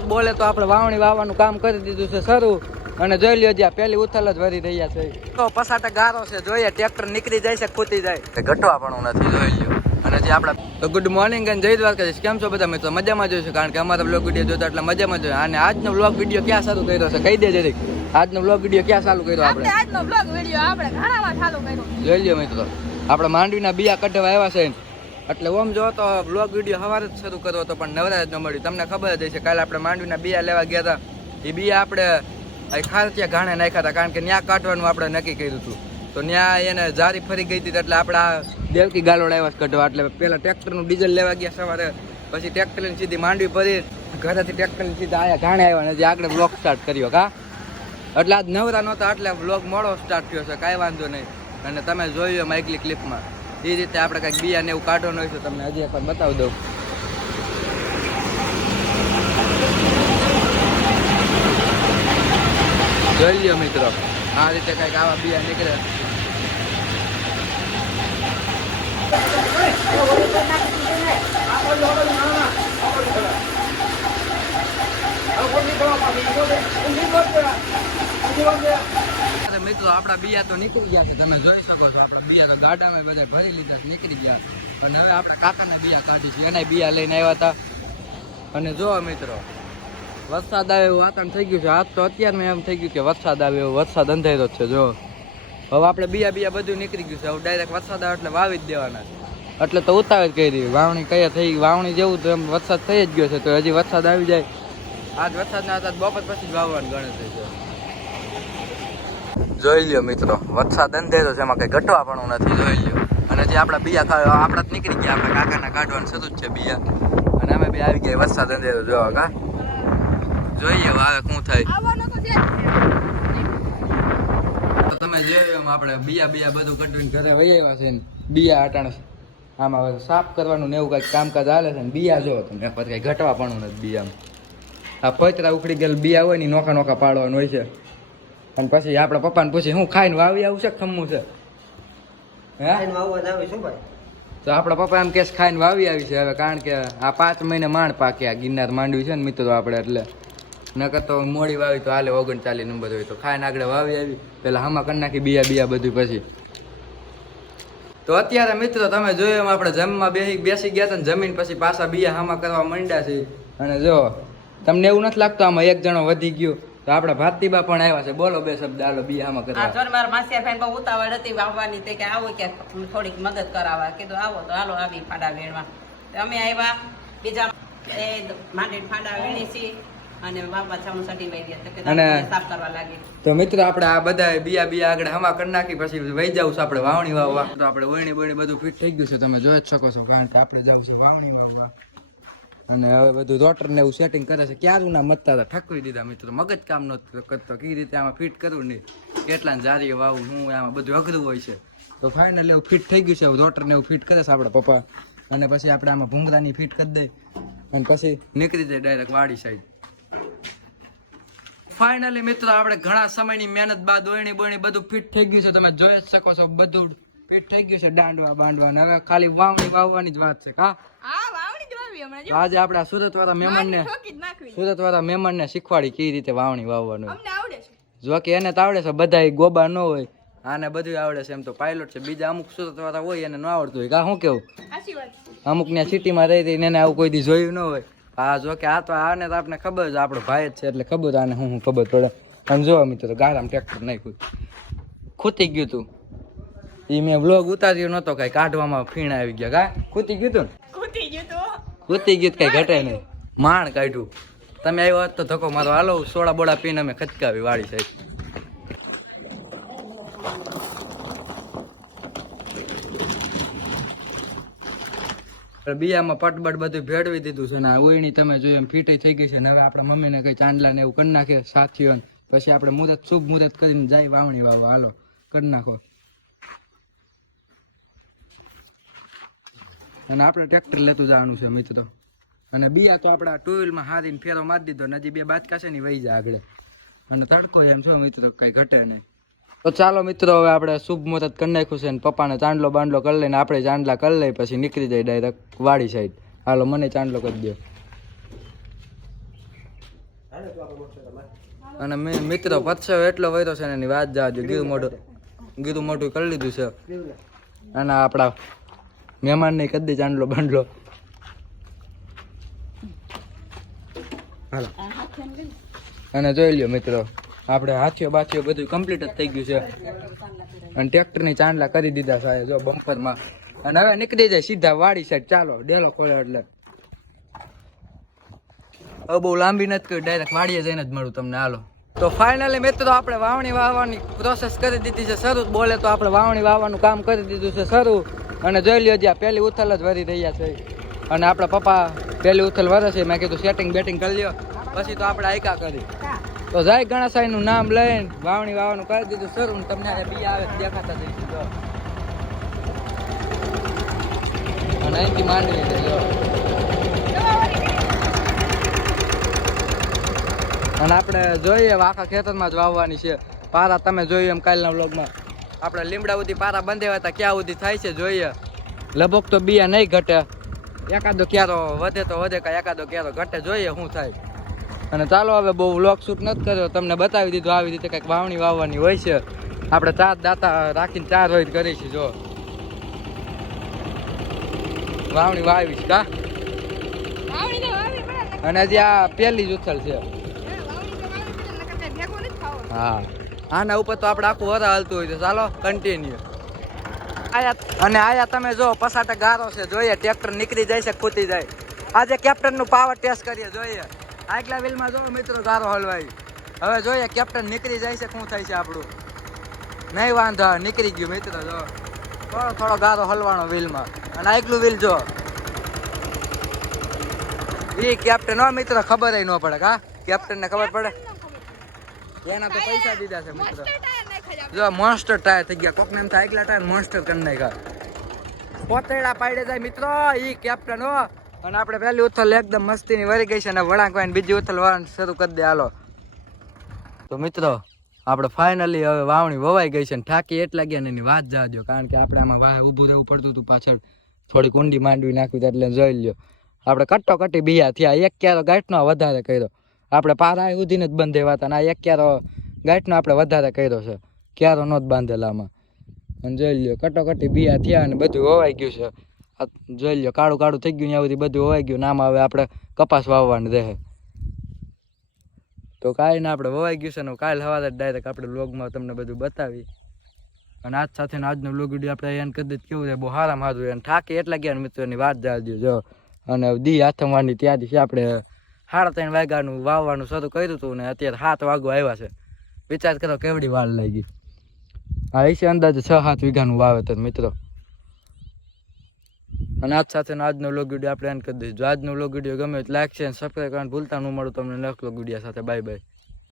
બોલે તો આપણે વાવણી વાવવાનું કામ કરી દીધું છે શરૂ. અને જોઈ લ્યો જ્યાં પેલી ઉથલ જ ભરી રહ્યા છે. તો પસાટે ગારો છે જોઈએ ટ્રેક્ટર નીકળી જાય છે ખૂતી જાય? ઘટવા પણ નથી જોઈ લ્યો. અને જે આપણા તો ગુડ મોર્નિંગ અને જય દ્વારકાધીશ. કેમ છો બધા? મિત્રો મજામાં જોઈશું કારણ કે અમારા બ્લોગ વીડિયો જોતા એટલે મજામાં જોઈએ અને આજનો બ્લોગ વીડિયો ક્યાં ચાલુ કર્યો છે? કહી દે જરીક. આજનો બ્લોગ વીડિયો ક્યાં ચાલુ કર્યો આપણે? આપણે આજનો બ્લોગ વીડિયો આપણે ઘણામાં ચાલુ કર્યો. જોઈ લ્યો મિત્રો. આપણે માંડવીના બિયા કઢવા આવ્યા છે. એટલે ઓમ જો તો બ્લોગ વીડિયો સવારે જ શરૂ કર્યો હતો, પણ નવરા જ ન મળ્યું તમને ખબર જ હશે કાલે આપણે માંડવીના બિયા લેવા ગયા હતા. એ બિયા આપણે ખારચિયા ઘાણે નાખ્યા હતા, કારણ કે ત્યાં કાઢવાનું આપણે નક્કી કર્યું હતું. તો ત્યાં એને જારી ફરી ગઈ હતી, એટલે આપણે દેવકી ગાલોડ આવ્યા કઢવા. એટલે પહેલાં ટ્રેક્ટરનું ડીઝલ લેવા ગયા સવારે. પછી ટ્રેક્ટરની સીધી માંડવી ભરી ઘરેથી ટ્રેક્ટરની સીધા આયા ઘાણે આવ્યા ને આગળ બ્લોગ સ્ટાર્ટ કર્યો, કા? એટલે આજ નવરા નહોતા, એટલે બ્લોગ મોડો સ્ટાર્ટ થયો છે, કાંઈ વાંધો નહીં. અને તમે જોયું એમાં એકલી ક્લિપમાં એ રીતે આપણે કંઈક બિયા ને એવું કાઢવાનું હોય તો તમને હજી એકવાર બતાવી દઉં. જોઈ લ્યો મિત્રો, આ રીતે કાંઈક આવા બિયા નીકળે. અરે મિત્રો, આપણા બિયા તો નીકળી ગયા છે. તમે જોઈ શકો છો, આપણા બિયા તો ગાડામાં બધા ભરી લીધા નીકળી ગયા અને હવે આપણે કાકાના બિયા કાઢી છે. એના બિયા લઈને આવ્યા હતા. અને જો મિત્રો, વરસાદ આવે એવું વાતાવરણ થઈ ગયું છે. આજ તો અત્યારમાં એમ થઈ ગયું કે વરસાદ આવે એવો, વરસાદ અંધારો જ છે, જો. હવે આપણે બિયા બિયા બધું નીકળી ગયું છે. હવે ડાયરેક્ટ વરસાદ આવે એટલે વાવી જ દેવાના એટલે તો ઉતાવળ કરી. વાવણી કયા થઈ, વાવણી જેવું તો એમ વરસાદ થઈ જ ગયો છે. તો હજી વરસાદ આવી જાય. આજ વરસાદ ના હતા બપોર પછી જ વાવવાનું ગણતરી છે જોઈ લ્યો મિત્રો વરસાદ અંધેરો છે એમાં કઈ ઘટવા પણ નથી જોઈ લ્યો. અને જે આપણા બિયા ખાવા આપણા જ નીકળી ગયા આપણા કાકાના કાઢવાનું શરૂ જ છે બીયા. અને અમે બી આવી ગયા વરસાદ અંધેરો જોવા કા? જોઈએ હવે શું થાય. તમે જોયું એમ આપણે બીયા બિયા બધું કઢવીને ઘરે વહી આવ્યા છે ને બીયા અટાણે આમાં સાફ કરવાનું ને એવું કંઈક કામકાજ હાલે છે ને બિયા જો તમે પછી કઈ ઘટવા પણ નથી બિયામાં. આ પતરા ઉખડી ગયેલ બિયા હોય ને નોખા નોખા પાડવાનું હોય છે. અને પછી આપણા પપ્પાને પૂછી હું ખાઈને વાવી આવું છે ખમું છે? હે? તો આપણા પપ્પા એમ કેસ ખાઈને વાવી આવી છે. હવે કારણ કે આ પાંચ મહિને માંડ પાકે આ ગિરનાર માંડવી છે ને મિત્રો આપણે એટલે નકર તો મોડી વાવી તો હાલે ઓગણચાલીસ નંબર હોય તો. ખાઈને આગળ વાવી આવી પેલા હામાં કરી નાખી બીયા બીયા બધું પછી. તો અત્યારે મિત્રો તમે જોયું એમ આપણે જમવા બેસી બેસી ગયા હતા ને જમીન પછી પાછા બીયા હામાં કરવા માંડ્યા છે અને જો તમને એવું નથી લાગતું આમાં એક જણો વધી ગયો? તો આપણા ભાતીબા પણ આવ્યા છે. બોલો બે શબ્દ આલો બિહામાં હામાં આ કરવા. મારા માસિયા ભાઈ બહુ ઉતાવળ હતી વાવવાની. તે કે આવો કે થોડીક મદદ કરાવવા. કીધું આવો તો હાલો આવી ફાડા વીણવા. અમે આવ્યા. બીજા એ માંડી ફાડા વીણી છે અને વાવવા છાણું સટી વહી ગયા તો કે અને- તમે સાફ કરવા લાગી તો મિત્ર આપણે આ બધા બિયા બિયા આગળ હમા કરી નાખી પછી વહી જાવ છું આપણે વાવણી વાવવા. તો આપણે વણી વણી બધું ફિટ થઈ ગયું છે. તમે જોઈ જ શકો છો કારણ કે આપણે જવું છે વાવણી વાવવા. અને હવે બધું રોટર ને એવું સેટિંગ કરે છે. ક્યારું ના મતતા હતા? ઠકવી દીધા મિત્રો. મગજ કામ નહોતું કરતો કઈ રીતે આમાં ફિટ કરવું નહીં. કેટલા જારીએ વાવું, હું આમાં બધું અઘરું હોય છે. તો ફાઇનલ એવું ફિટ થઈ ગયું છે. રોટર ને એવું ફિટ કરે છે આપણા પપ્પા. અને પછી આપણે આમાં ભૂંગરાની ફિટ કરી દઈ અને પછી નીકળી જાય ડાયરેક્ટ વાડી સાઈડ ફાઇનલી મિત્રો, આપણે ઘણા સમયની મહેનત બાદ ઓયણી બોયણી બધું ફિટ થઈ ગયું છે. તમે જોઈ જ શકો છો બધું ફિટ થઈ ગયું છે. દાંડવા બાંડવા હવે ખાલી વાવણી વાવવાની જ વાત છે. કા આજે આપણા સુરત વાળા મહેમાન ને સુરત વાળા મહેમાનને શીખવાડી કઈ રીતે વાવણી વાવવાનું. જો કે એને તો આવડે છે બધા ગોબા ન હોય. આને બધું આવડે છે એમ તો પાયલોટ છે. બીજા અમુક સુરત વાળા હોય એને ન આવડતું હોય. કા શું કેવું? અમુક ને સિટીમાં રહી રહીને એને આવું કોઈ દી જોયું ન હોય. હા જો કે આ તો આને તો આપણે ખબર છે આપણો ભાઈ જ છે એટલે ખબર આને હું હું ખબર પડે. અને જો મિત્રો ગારામ ટ્રેક્ટર નાખ્યું. ખૂતી ગયું તું. એ મેં બ્લોગ ઉતાર્યો નતો કઈ કાઢવામાં ફીણ આવી ગયા. કા ખૂતી ગયું તું ને? ગીત ગયું કઈ ઘટે નહીં. માણ કાઢ્યું. તમે આવ્યો હોત તો ધક્કો મારો હાલો, સોડા બોડા પીને અમે ખચકાવી વાળી સાહેબ. બિયામાં પટબટ બધું ભેળવી દીધું છે ને આ તમે જોયું એમ ફીટી થઈ ગઈ છે ને હવે આપણા મમ્મીને કઈ ચાંદલા ને એવું કરી નાખે સાથીઓ પછી આપણે મુદત, શુભ મુદત કરીને જાય વાવણી વાવવા. હાલો, કરી નાખો. અને આપણે ટ્રેક્ટર લેતું જવાનું છે મિત્રો. અને બીયા તો આપણા ટુ વ્હીલમાં હારીને ફેરો મારી દીધો, ને હજી બે બાજકા છે ને વહી જાય આગળ. અને તડકો એમ છો મિત્રો, કઈ ઘટે નહીં. તો ચાલો મિત્રો, હવે આપણે શુભ મુહૂર્ત કરી નાખ્યું છે ને પપ્પાને ચાંદલો બાંડલો કરી લઈને આપણે ચાંદલા કરી લઈ, પછી નીકળી જાય ડાયરેક્ટ વાડી સાઈડ હાલો, મને ચાંદલો કરી દો અને મેં, મિત્રો પત્સવ એટલો વર્યો છે ને એની વાત જાજો ગીરું મોઢું ગીરું મોઢું કરી લીધું છે. અને આપણા મહેમાનને કદી ચાંદલો બાંડલો અને જોઈ લ્યો મિત્રો, આપણે હાથીઓ બાથીઓ બધું કમ્પ્લીટ જ થઈ ગયું છે. અને ટ્રેક્ટરની ચાંદલા કરી દીધા સાહેબ જો બમ્પરમાં. અને હવે નીકળી જાય સીધા વાડી સાઈડ ચાલો, ડેલો ખોલ્યો એટલે. હવે બહુ લાંબી નથી કરી ડાયરેક્ટ વાડીએ જઈને જ મળું તમને. હાલો. તો ફાઇનલી મિત્રો, આપણે વાવણી વાવવાની પ્રોસેસ કરી દીધી છે શરૂ. બોલે તો આપણે વાવણી વાવવાનું કામ કરી દીધું છે શરૂ. અને જોઈ લ્યો જ્યાં પહેલી ઉથલ જ વરી રહ્યા છે. અને આપણા પપ્પા પહેલી ઉથલ વરે છે. મેં કીધું સેટિંગ બેટિંગ કરી લ્યો. પછી તો આપણે આયકા કરી. તો જય ગણેશાઈ નું નામ લઈને વાવણી વાવવાનું કરી દીધું. સર હું તમને બી આવે દેખાતા જઈશું. અને અહીંથી માંડવી અને આપણે જોઈએ આખા ખેતરમાં જ વાવવાની છે. પારા તમે જોયું એમ કાલના વ્લોગમાં આપણે લીમડા સુધી પારા બંધેવા હતા ક્યાં સુધી થાય છે જોઈએ. લગભગ તો બિયા નહીં ઘટે. એકાદો ક્યારો વધે તો વધે કાંઈ એકાદો ક્યારો ઘટે જોઈએ શું થાય. અને ચાલો હવે બહુ વ્લોગ શૂટ નથી કર્યો તમને બતાવી દીધું આવી રીતે કંઈક વાવણી વાવવાની હોય છે. આપણે ચાર દાતા રાખીને ચાર હોય કરી છે જો. વાવણી વાવીશ કા. અને હજી આ પહેલી જ ઉથલ છે. હે, આના ઉપર તો આપણે આખું વરા હાલતું હોય છે. ચાલો કન્ટિન્યુ આયા. અને આયા તમે જો પસાટે ગારો છે જોઈએ ટ્રેક્ટર નીકળી જાય છે ખૂતી જાય. આજે કેપ્ટનનું પાવર ટેસ્ટ કરીએ જોઈએ. આગલા વ્હીલમાં જો મિત્રો ગારો હલવાય હવે જોઈએ કેપ્ટન નીકળી જાય છે શું થાય છે આપણું. નહીં વાંધો નીકળી ગયું મિત્રો જો. થોડો થોડો ગારો હલવાનો વ્હીલમાં અને આગલું વ્હીલ જો. એ કેપ્ટન હો મિત્રો ખબર ન પડે કા કેપ્ટન ને ખબર પડે? એના તો પૈસા દીધા છે મિત્રો. જો મોન્સ્ટર ટાયર થઈ ગયા. કોકને એમ થાય એકલા ટાયર મોન્સ્ટર કરી નાખ્યા. પોતેડા પાડે જાય મિત્રો. ઈ કેપ્ટન હો. અને આપણે પહેલી ઉથલ એકદમ મસ્તીની વળી ગઈ છે અને વળાંક વાઈને બીજી ઉથલ વાળવાનું શરૂ કરી દે હાલો. તો મિત્રો આપણે ફાઇનલી હવે વાવણી વવાઈ ગઈ છે અને થાકી એટલા ગયા ને એની વાત જાજો કારણ કે આપણે આમાં વાહ ઊભું રહેવું પડતું હતું પાછળ. થોડી કુંડી માંડવી નાખવી એટલે જોઈ લ્યો. આપણે કટ્ટો કટ્ટી બીયા થયા. એક ક્યારો ગાંઠનો વધારે કર્યો. આપણે પારા સુધીને જ બંધેવા હતા આ એક ક્યારો ગાંઠનો આપણે વધારે કર્યો છે. ક્યારો નહોત બાંધેલા આમાં. અને જોઈ લ્યો, કટોકટી બિયા થયા અને બધું હોવાઈ ગયું છે. જોઈ લ્યો, કાળું કાળું થઈ ગયું ત્યાં સુધી બધું હોવાઈ ગયું નામ હવે આપણે કપાસ વાવવાનું રહે. તો કાંઈ ના આપણે વવાઈ ગયું છે ને કાલ સવારે ડાયરેક્ટ આપણે લોગમાં તમને બધું બતાવી. અને આજ સાથે આજનો લોગ વીડિયો આપણે એને કદી કેવું છે? બહુ સારામાં મારું એને થાકી એટલા ગયા ને મિત્રોની વાત જાળજો, જો. અને દી હાથમવાની ત્યાંથી છે આપણે સાડા ત્રણ વાગ્યાનું વાવવાનું શરૂ કર્યું હતું ને અત્યારે સાત વાગવા આવ્યા છે. વિચાર કરો કેવડી વાર લાગી. હા એ છે અંદાજે છ, સાત વીઘાનું વાવેતર મિત્રો. અને આજ સાથે આજનો લોગ વીડિયો આપણે એન્ડ કરી દઈશું. જો આજનો લોગ વીડિયો ગમે તો લાઈક છે સબસ્ક્રાઈબ કરવાનું ભૂલતા ન મળું. તમને નેક્સ્ટ લોગ વીડિયો સાથે. Bye bye